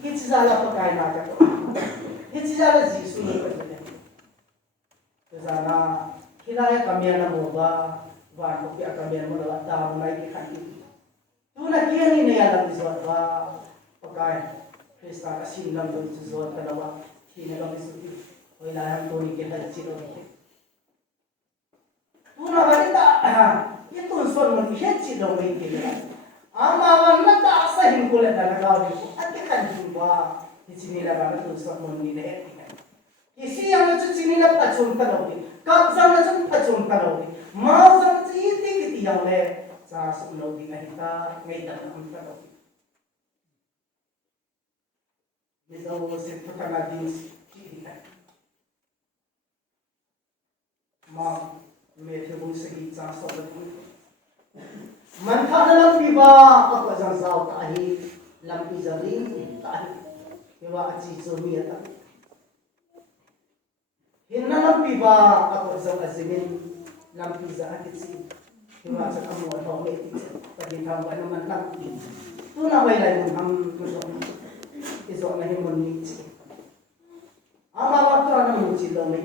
itu salah pakai nak tu itu salah Yesus ni betul tu salah hilai kami yang namoba wan kopi kami yang melawat tahu mai di kaki tu na kia ni ne alam izot ba pakai Krista asin lam tu izot kalawa kini lam isuti oi la ham to ni ke hal chiro tuna barita itu son mo he chiro mai ke ama wan na ta sa hin ko le da ga ni ati kan ba ni la ba tu son mo ni le isi yang na chini la pachum ta lo ni kap sang na chum pachum ta lo ni ma sang chi ti ki yang le sa su lo ni na ta ngai da am ta lo ni so se to ka na din chi ta ma me the bu se ki cha so ba man tha na lam pi ba a ko jang sao ta hi lam pi za ring ta hi ke wa a chi so mi ta hinna lam pi ba a ko jang a simin lam pi za a ki chi ke wa cha kam mo tho me ti pa din tham ba na man lam pi tu na bai lai mun ham tu so ki so na hi mun ni chi ama wa to na mu chi lo me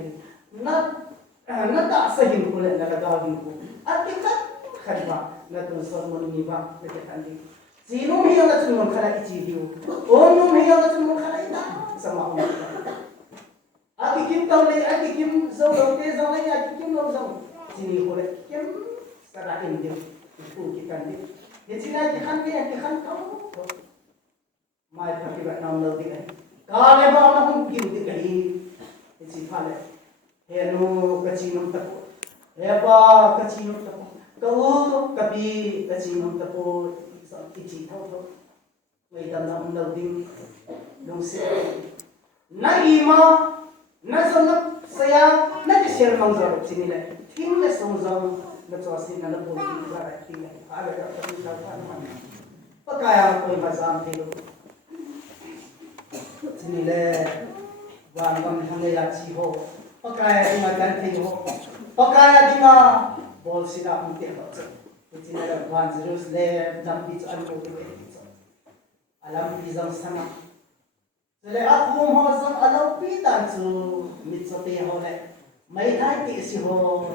na ta sa hin ko le na ga din ko at ki khadma na tu so mon ni ba te kan di sino mi yang na chun mon khala ichi diu o no mi yang na chun mon khala ita sama o ati kim taw le ati kim zo lo te zo le ati kim lo zo sini ko le kim sara in di ku ki kan di ye china ki khan kaw mai tha ki ba nam lo di ka le ba na hum ki di kai ye chi pha le he no ka chi nom ta ko he ba ka chi nom ta ko kau kapi kacing tapo ichi tau tau mai tam nam lo ding dong se na ima na zonap saya na ke share mang zo chini le thing le song zong na cho sin na bo ki ba ra thing le a le ka ni ka pa na pa kaya ko ma zam the lo chini le wan bang thang le ya chi ho pa kaya ma kan thing ho pa kaya di ma bol sila ang tiyak sa itinala 1-0 le dampi sa ano ko alam bizang sama sila ako mo sa alaw pitan so mitsote ho le may thai ti si ho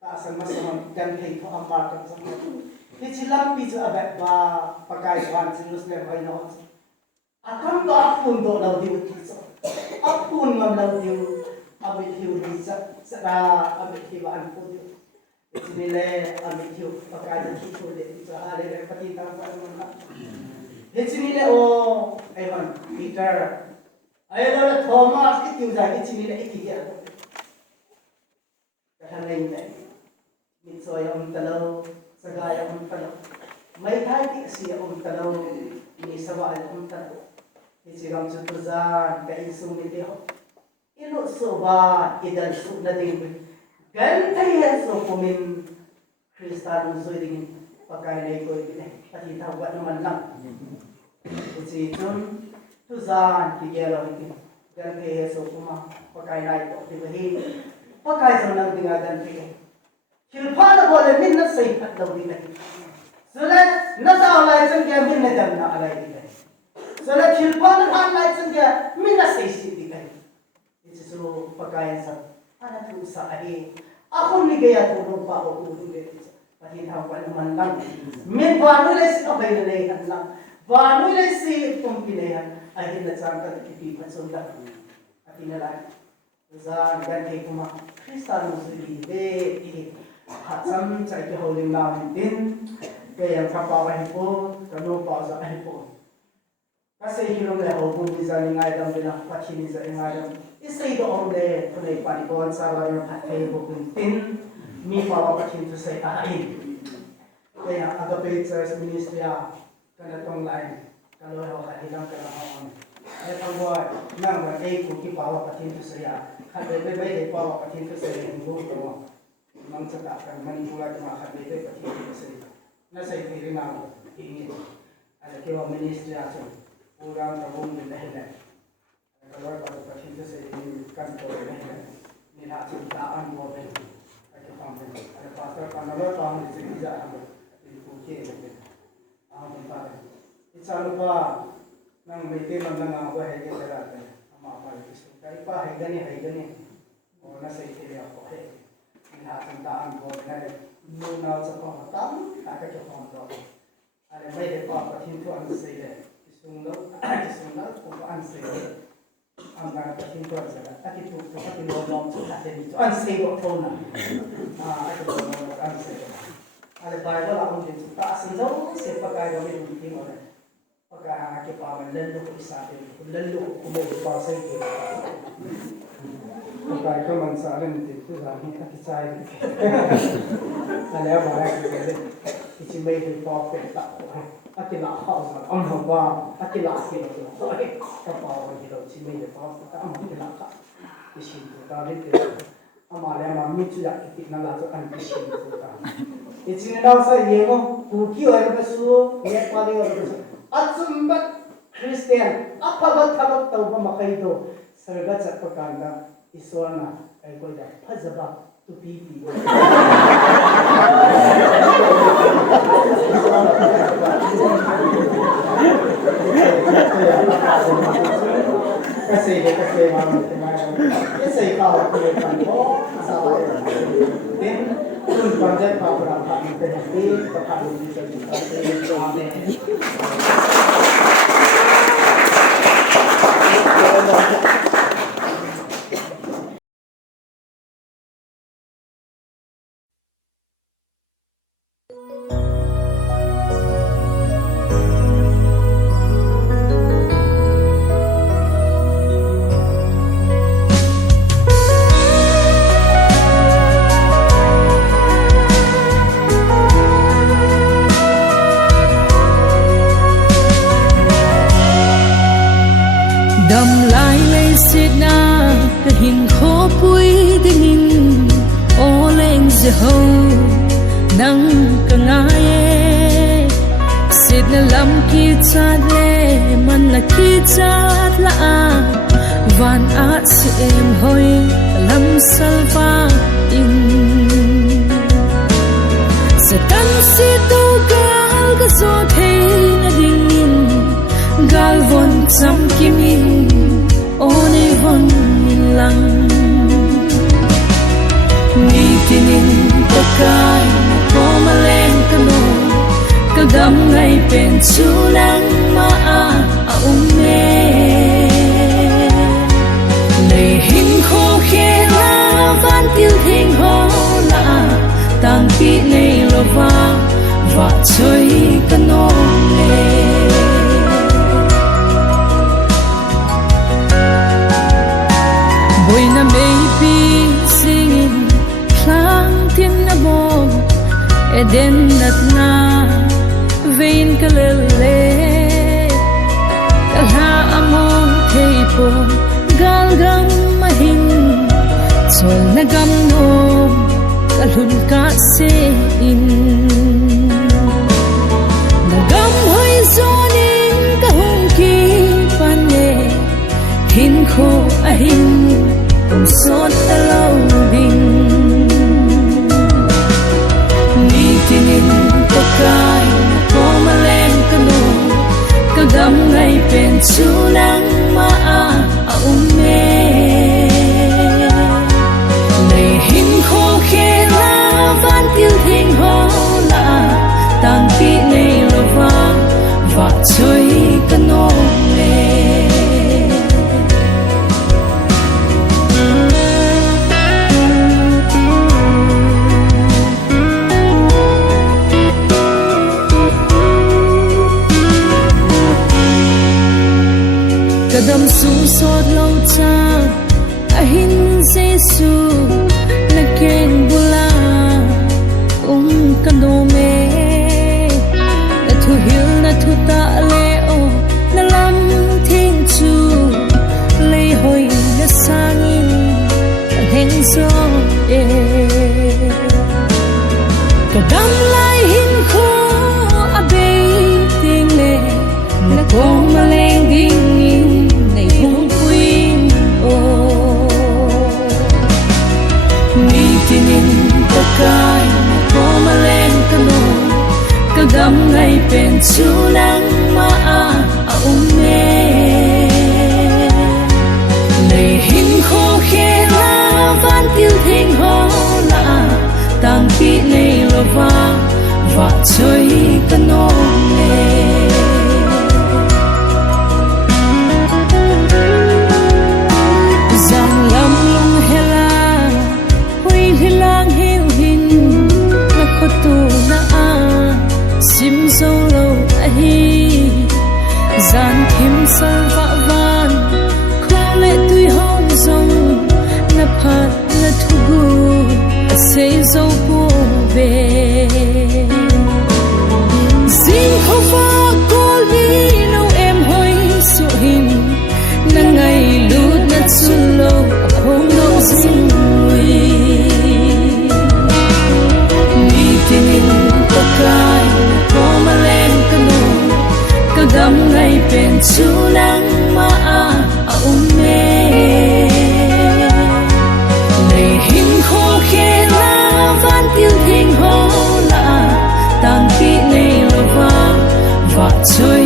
ta sa mas kan kay to ang market sa ni silang bizo abat ba pagkay 1-0 le hoy no akam to akun do law di utso akun ngam law di abit hiu di sa abit hiwaan po di itinile abit hiu pagkada hito di sa ale patita pa naman itinile o ewan Peter ayun na Thomas itiw sa itinile ikigya kahanay na mitso yung talaw sagaya yung talaw may tayo siya yung talaw inisawa yung talaw isiram sutuzan kaisong nitiyo ilo soba idal sub na din GENTHEI HESOH pumin Kristanong suiding pagkainay ko ipinay pati tawag naman lang kasi itun tuzan kigelo ipin GENTHEI HESOH puma pagkainay ko ipahin pagkaisang lang dingagan ipin kilpana bole min na saypat daw dinay sulat nasa alay sang kaya min na dam na alay dinay sulat kilpana alay sang kaya min na saysit dinay so pagkain sa anak ko sa ahi ako ni gaya tulong pa ako tulong dito pati tawag naman lang min paano le si abay na lehan lang paano le si pumpilehan ay hinasang ka Kakipah sundan at inalan sa GENTHEI kuma Kristanong sulibe hatsam sa ikihuling namin din kaya kapawahin po kano pa sa ahin po kasi hirong leho kung bisa ni ngai dam bilang pachini sa ingadam isay doon le kunay panikon sa yung patay bukong tin mi pawa pachin to say ahin kaya agapit sa ministrya kanatong lain kaloho kahilang kalahon ay pagbuhat nang watay kuki pawa pachin to saya kabebe pawa pachin to saya yung buto mang satakan manipulat mga kabebe pachin to saya nasa ikirin ako ingin ada kiwa ministrya so urang tabung dinahila kalau pada pasien saya ini kantor ini nak cintaan mobil ada pampen ada pasar kantor tahun di sini jangan di Kuki tempat itu lupa nang meeting nang apa hari kita ada ama apa itu Kakipah hari ini oh nasi itu ya kok ini nak cintaan mobil ini nuna sekolah tam tak kecoh pathin to an sei le isung lo ko an sei am ga pathin to an sei ta ki tu ta ki lo lo chu ta de an sei go thon na a ko an sei ale bai lo la on de ta sin zo se pa kai ga me ti mo le pa ka ke pa ma len lo ko isa de len lo ko mo pa sei ke pa ka man sa len ti tu za ni ka ti sai ale ba ra ke de chỉ mấy cái bao tiền tạo các cái lá họ mà ông hồng qua các cái lá kia rồi các bao cái gì đó chỉ mấy cái bao các ông cái lá khác cái gì đó ta biết được ông mà lại mà mình chỉ là cái nào là cho anh cái gì đó cái gì đó sao vậy không Kuki ở cái số nghe qua đây ở cái số ắt bắt Christian ắt bắt thằng tàu mà cái đó sau đó chắc phải cái đó Isona cái coi là phát ra tu pi kasi mama kasi kau kan oh salah then pun konsep kau berapa nanti tetap bisa đầm lai lê xịt na cái hình khó bụi cái nhìn ô lên giờ hầu nắng cả ngày xịt na làm kia chát lê mình là kia chát là van át sự em hoi làm salva in sẽ tan xịt đâu gal cái gió thấy na đình in gal von chăm kimin one von lang ni tinin pakai ko malen kano kagam ngai pen chulang ma a umme nei hin kho khe la van til thing ho la tang pi nei lova va choi kano le When I may be singing, planting a bomb, and then at na vein kalele, kalha among tepo, galgam mahin, sol nagam no, kalhun kasi in, nagam hoy zoning kahong kipane, hin ko ahin. Cùng xót ta lâu đình ni tinin pakai ko malen kano kagam ngai pen chulang ma a umme nei hin kho khe la van til thing ho la tang pi nei lova va choi kano le kadam su sot lâu cha ahin jesu na ken bula kano me na thu hil na thu ta le o na lam thing chu le hoi na sangin heng so e kadam lai hin kho abe ting le na kong maleng ding pakai ko malen kano kagam ngai pen chulang ma a umme nei hin kho khe la van til thing ho la tang pi nei lova va choi kano le solo ahi gian kim sar va van kho lệ tui hôn dòng na phat na thugu say zo po về zin kho va kol bi no em hoi su hin na ngai lut na sun lo khom no zin wi ni tinin pakai ko malen kanu kagam ngai pen chu nang ma a umme nei hin kho khe la van tiêu thing ho la tang pi nei lo va va choi